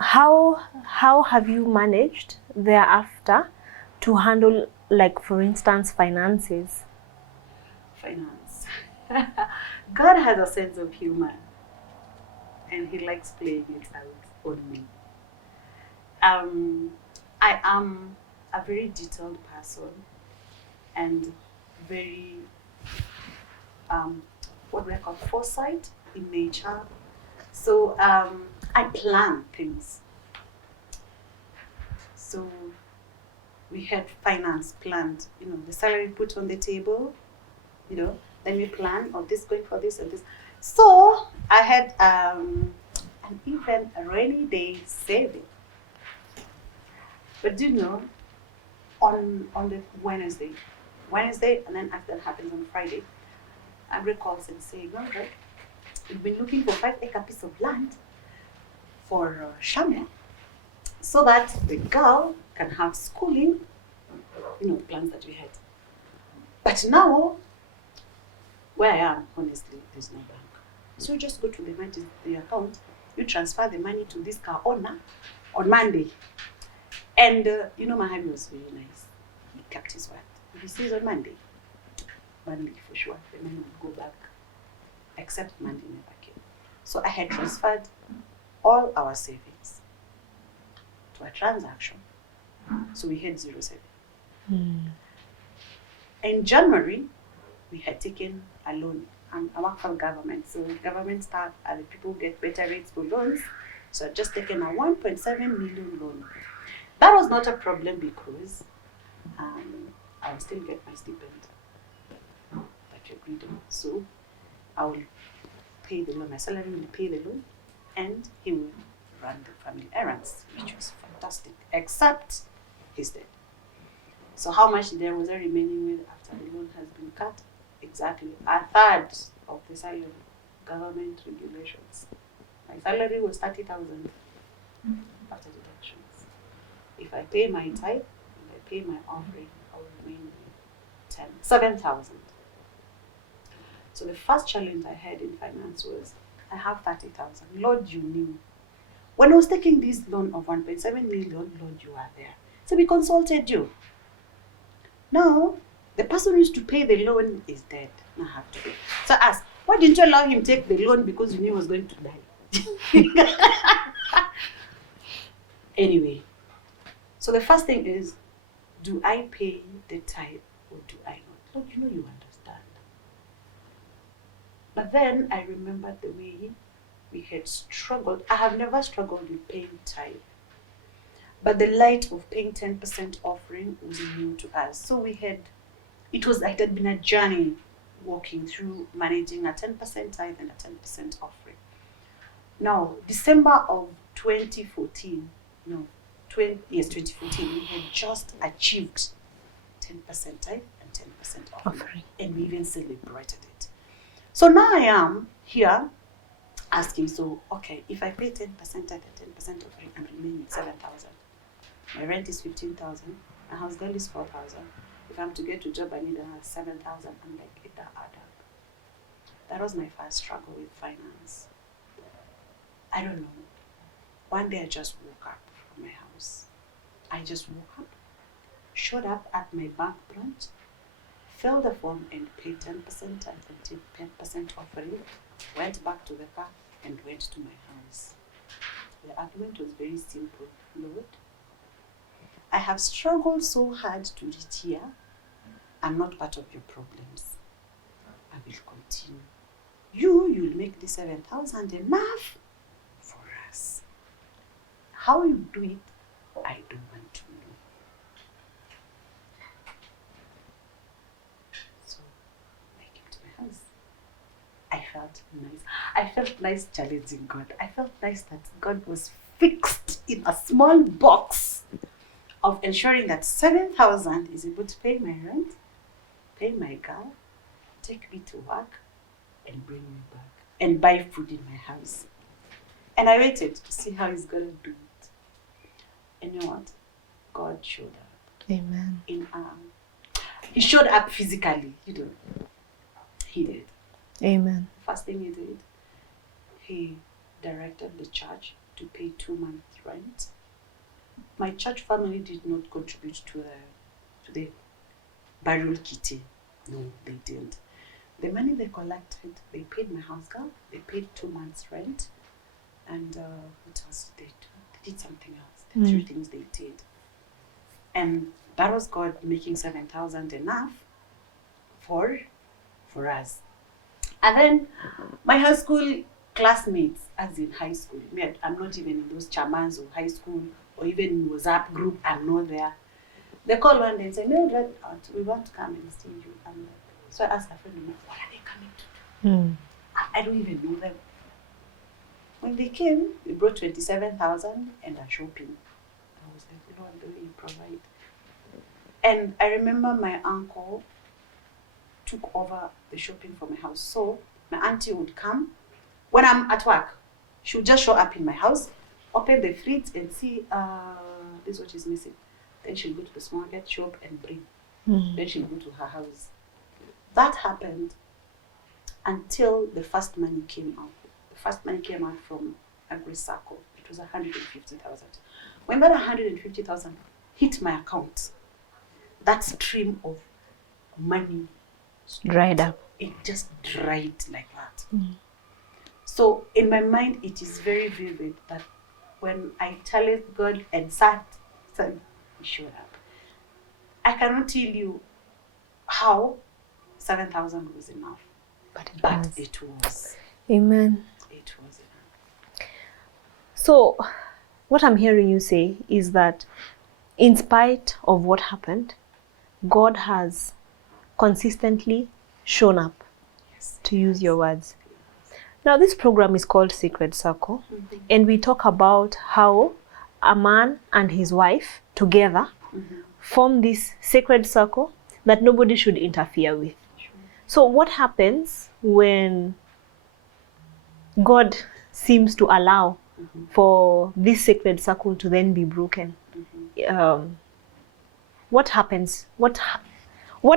how have you managed thereafter to handle, like, for instance, finances? Finance. God has a sense of humor, and He likes playing it out on me. I am a very detailed person and very what do I call foresight in nature. So I plan things. So we had finance planned, the salary put on the table, then we plan, this going for this and this. So I had an even a rainy day saving. But on the Wednesday, and then after that happens on Friday, Andre calls and saying, all right, we've been looking for 5-acre piece of land for Shamia, so that the girl can have schooling, plans that we had. But now, where I am, honestly, there's no bank. So you just go to the account, you transfer the money to this car owner on Monday. And my hubby was very nice. He kept his word. If he sees on Monday for sure, the money would go back. Except Monday never came. So I had transferred all our savings to a transaction. So we had 0 savings. In January, we had taken a loan. I work for government, so government staff and the people get better rates for loans. So I'd just taken a 1.7 million loan. That was not a problem because I will still get my stipend that you agreed on. So I will pay the loan, my salary will pay the loan, and he will run the family errands, which was fantastic, except he's dead. So how much there was I remaining with after the loan has been cut? Exactly a third of the salary, government regulations. My salary was 30,000 after deductions. If I pay my tithe, if I pay my offering, I will remain 7,000. So the first challenge I had in finance was, I have 30,000. Lord, you knew. When I was taking this loan of 1.7 million, Lord, you are there. So we consulted you. Now, the person who used to pay the loan is dead. I have to pay. So I asked, why didn't you allow him to take the loan because you knew he was going to die? Anyway, so the first thing is, do I pay the tithe or do I not? Lord, you understand. But then I remembered the way we had struggled. I have never struggled with paying tithe. But the light of paying 10% offering was new to us. So it had been a journey walking through managing a 10% tithe and a 10% offering. Now, December of 2014, we had just achieved 10% tithe and 10% offering. And we even celebrated it. So now I am here asking, so, okay, if I pay 10% tithe and 10% offering, I'm remaining with 7,000. My rent is 15,000. My house girl is 4,000. If I'm to get to a job, I need another 7,000. I'm like, it doesn't add up. That was my first struggle with finance. I don't know. One day I just woke up from my house. I just woke up, showed up at my bank branch, filled the form and paid 10% and 10% offering, went back to the car and went to my house. The argument was very simple. Lord, I have struggled so hard to reach here. I'm not part of your problems. I will continue. You'll make the 7,000 enough for us. How you do it, I don't want to know. So I came to my house. I felt nice. I felt nice challenging God. I felt nice that God was fixed in a small box of ensuring that 7,000 is able to pay my rent, pay my girl, take me to work, and bring me back, and buy food in my house. And I waited to see how he's going to do it. And you know what? God showed up. Amen. He showed up physically, He did. Amen. First thing he did, he directed the church to pay 2 months rent. My church family did not contribute to the burial kitty. No, they didn't. The money they collected, they paid my house girl, they paid 2 months rent, and what else did they do? They did something else. The 3 things they did. And that was God making 7,000 enough for us. And then my high school classmates, as in high school, I'm not even in those chamas or high school or even in WhatsApp group, I'm not there. They call one day and say, Mildred, we want to come and see you. So I asked a friend of mine, what are they coming to do? I don't even know them. When they came, we brought 27,000 and a shopping. I was like, Lord, the way you provide. And I remember my uncle took over the shopping for my house. So my auntie would come. When I'm at work, she would just show up in my house, open the fridge and see, this is what is missing. Then she'll go to the supermarket, shop and bring. Then she'll go to her house. That happened until the first money came out. The first money came out from Circle. It was 150,000. When that 150,000 hit my account, that stream of money dried up. It just dried like that. So in my mind, it is very vivid that when I challenged God and said, he showed up. I cannot tell you how 7,000 was enough, but it was. Amen. It was enough. So what I'm hearing you say is that in spite of what happened, God has consistently shown up, to use your words. Now this program is called Sacred Circle, and we talk about how a man and his wife together form this sacred circle that nobody should interfere with. So what happens when God seems to allow for this sacred circle to then be broken? What happens? What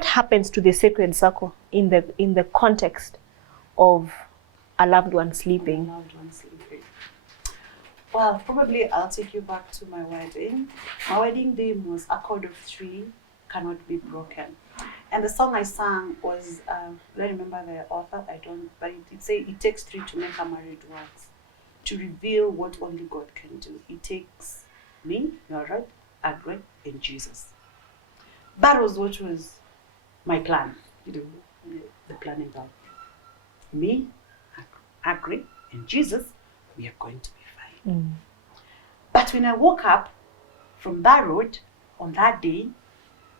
happens to the sacred circle in the context of a loved one sleeping? Well, probably I'll take you back to my wedding. My wedding day was a code of 3 cannot be broken. And the song I sang was, I don't remember the author, but it said it takes 3 to make a married work, to reveal what only God can do. It takes me, you're right, Agri, and Jesus. That was what was my plan, the plan in God. Me, Agri, and Jesus, we are going to be fine. But when I woke up from that road on that day,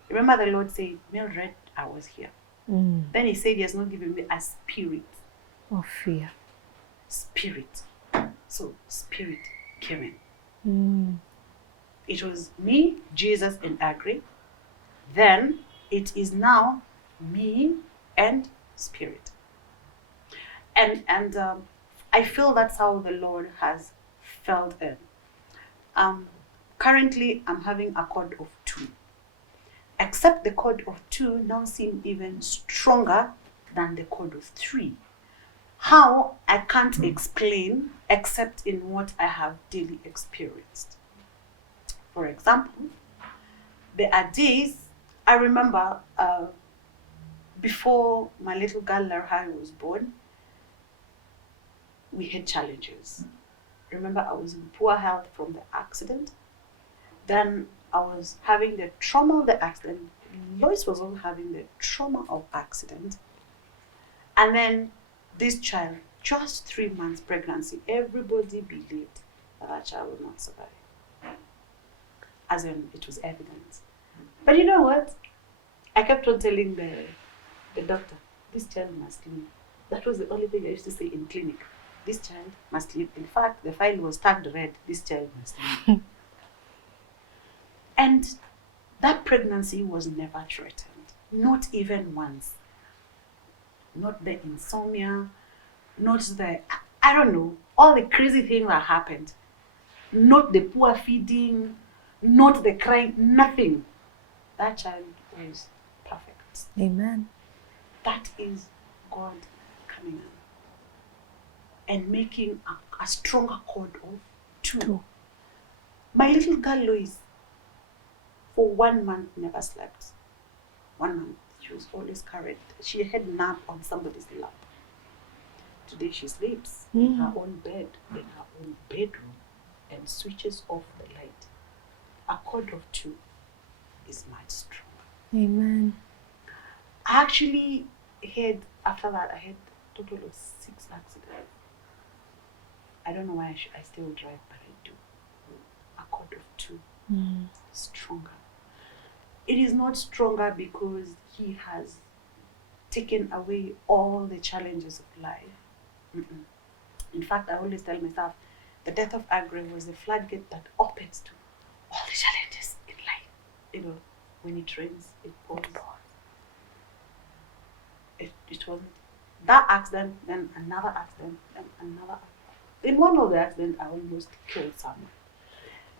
remember the Lord said, Mildred, I was here. Then he said he has not given me a spirit of fear. Spirit. So spirit came in. It was me, Jesus, and Agri. Then it is now me and spirit. And I feel that's how the Lord has felt it. Currently, I'm having a code of 2. Except the code of 2 now seems even stronger than the code of 3. How, I can't explain except in what I have daily experienced. For example, there are days, I remember before my little girl Larhai was born, we had challenges. Remember, I was in poor health from the accident. Then I was having the trauma of the accident. Lois was also having the trauma of accident. And then this child, just 3 months pregnancy, everybody believed that child would not survive. As in, it was evident. But you know what? I kept on telling the doctor, this child must live. That was the only thing I used to say in clinic. This child must live. In fact, the file was tagged red. This child must live. And that pregnancy was never threatened. Not even once. Not the insomnia, not the, I don't know, all the crazy things that happened. Not the poor feeding, not the crying, nothing. That child was perfect. Amen. That is God coming in and making a stronger cord of 2. 2. My little girl Louise, for 1 month, never slept. 1 month. She was always carried. She had nap on somebody's lap. Today she sleeps in her own bed, in her own bedroom, and switches off the light. A cord of 2 is much stronger. Amen. I actually had, after that, I had a total of 6 accidents. I don't know why I still drive, but I do. A cord of 2 stronger. It is not stronger because he has taken away all the challenges of life. In fact, I always tell myself, the death of Agre was the floodgate that opens to all the challenges in life. You know, when it rains, it pours. It wasn't that accident, then another accident, then another accident. In one of the accidents, I almost killed someone.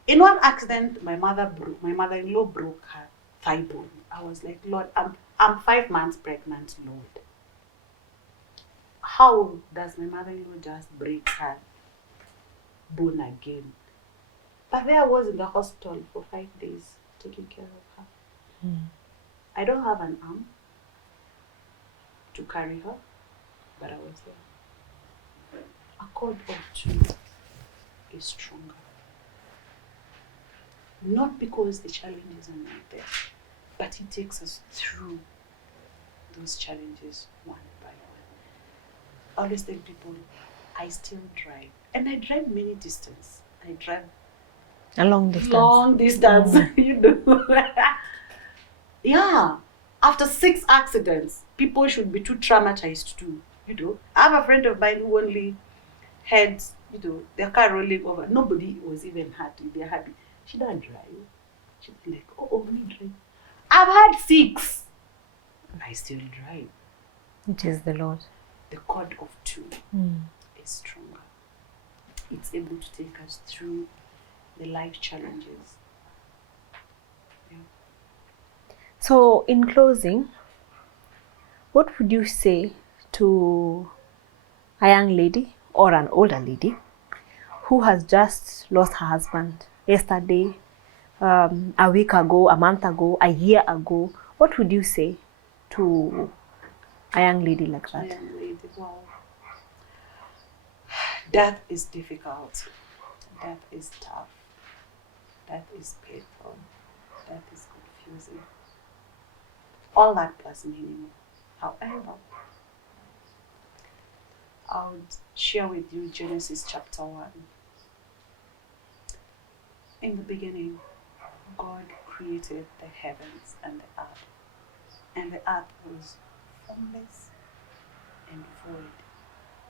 In one accident, my mother-in-law broke her thigh bone. I was like, Lord, I'm 5 months pregnant, Lord. How does my mother-in-law just break her bone again? But there I was in the hospital for 5 days, taking care of her. I don't have an arm to carry her, but I was there. A cord of 2 is stronger. Not because the challenges are not there, but he takes us through those challenges one by one. I always tell people, I still drive. And I drive many distance. I drive A long distance. Long distance, you know. Yeah. After 6 accidents, people should be too traumatized to, you know. I have a friend of mine who only had, you know, their car rolling over. Nobody was even hurt. They're happy. She doesn't drive. She's like, oh, me drive. I've had 6. And I still drive. It is the Lord. The cord of 2 is stronger. It's able to take us through the life challenges. Yeah. So, in closing, what would you say to a young lady or an older lady who has just lost her husband yesterday, a week ago, a month ago, a year ago? What would you say to a young lady like that? A young lady, wow. Death is difficult. Death is tough. Death is painful. Death is confusing. All that plus meaning. However, I would share with you Genesis chapter 1. In the beginning, God created the heavens and the earth. And the earth was formless and void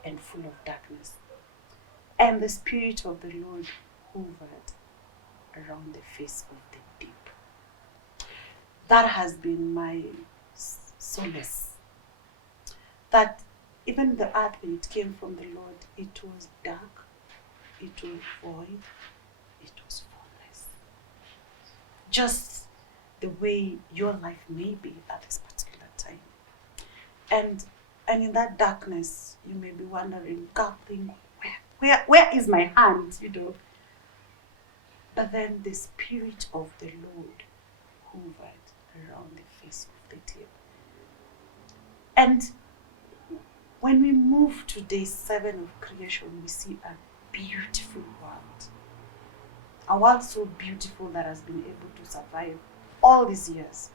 and full of darkness. And the Spirit of the Lord hovered around the face of the deep. That has been my solace. That even the earth, when it came from the Lord, it was dark, it was void, it was formless. Just the way your life may be at this particular time. And in that darkness, you may be wondering, God, where is my hand, you know? But then the Spirit of the Lord hovered around the face of the deep. And when we move to day 7 of creation, we see a beautiful world. A world so beautiful that has been able to survive all these years.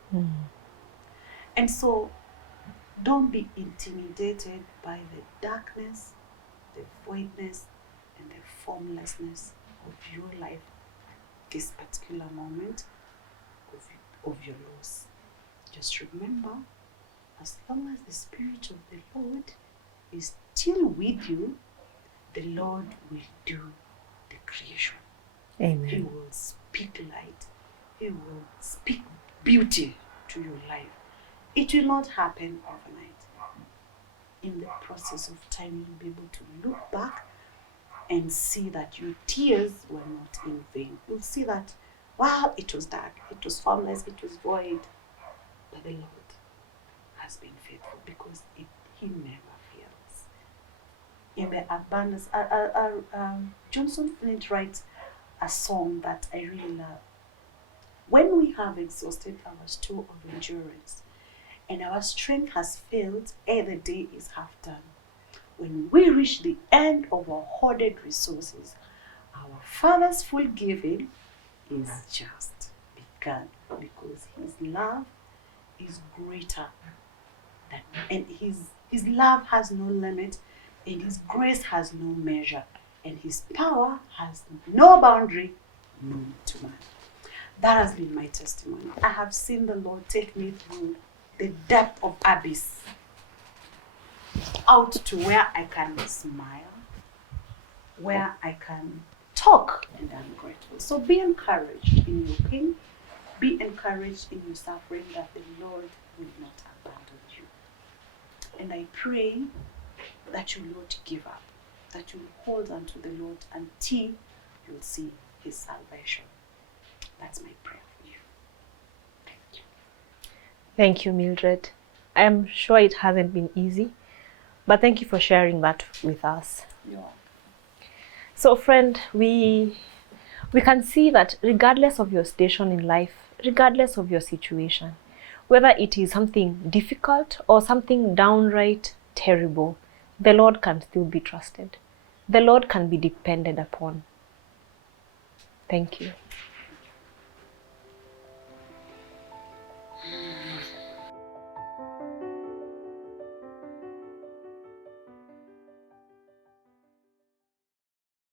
And so, don't be intimidated by the darkness, the voidness, and the formlessness of your life at this particular moment of your loss. Just remember, as long as the Spirit of the Lord is still with you, the Lord will do the creation. Amen. He will speak light. He will speak beauty to your life. It will not happen overnight. In the process of time, you'll be able to look back and see that your tears were not in vain. You'll see that, wow, it was dark, it was formless, it was void, but the Lord has been faithful because He never fails. In the abundance, Johnson Flint writes, a song that I really love. When we have exhausted our store of endurance and our strength has failed ere the day is half done, when we reach the end of our hoarded resources, our Father's full giving is just begun, because His love is greater than, and His love has no limit, and His grace has no measure, and His power has no boundary known to man. That has been my testimony. I have seen the Lord take me through the depth of abyss, out to where I can smile, where I can talk, and I'm grateful. So be encouraged in your pain, be encouraged in your suffering, that the Lord will not abandon you. And I pray that you will not give up, that you will hold on to the Lord until you'll see His salvation. That's my prayer for you. Thank you. Thank you, Mildred. I'm sure it hasn't been easy, but thank you for sharing that with us. You're welcome. So, friend, we can see that regardless of your station in life, regardless of your situation, whether it is something difficult or something downright terrible, the Lord can still be trusted. The Lord can be depended upon. Thank you.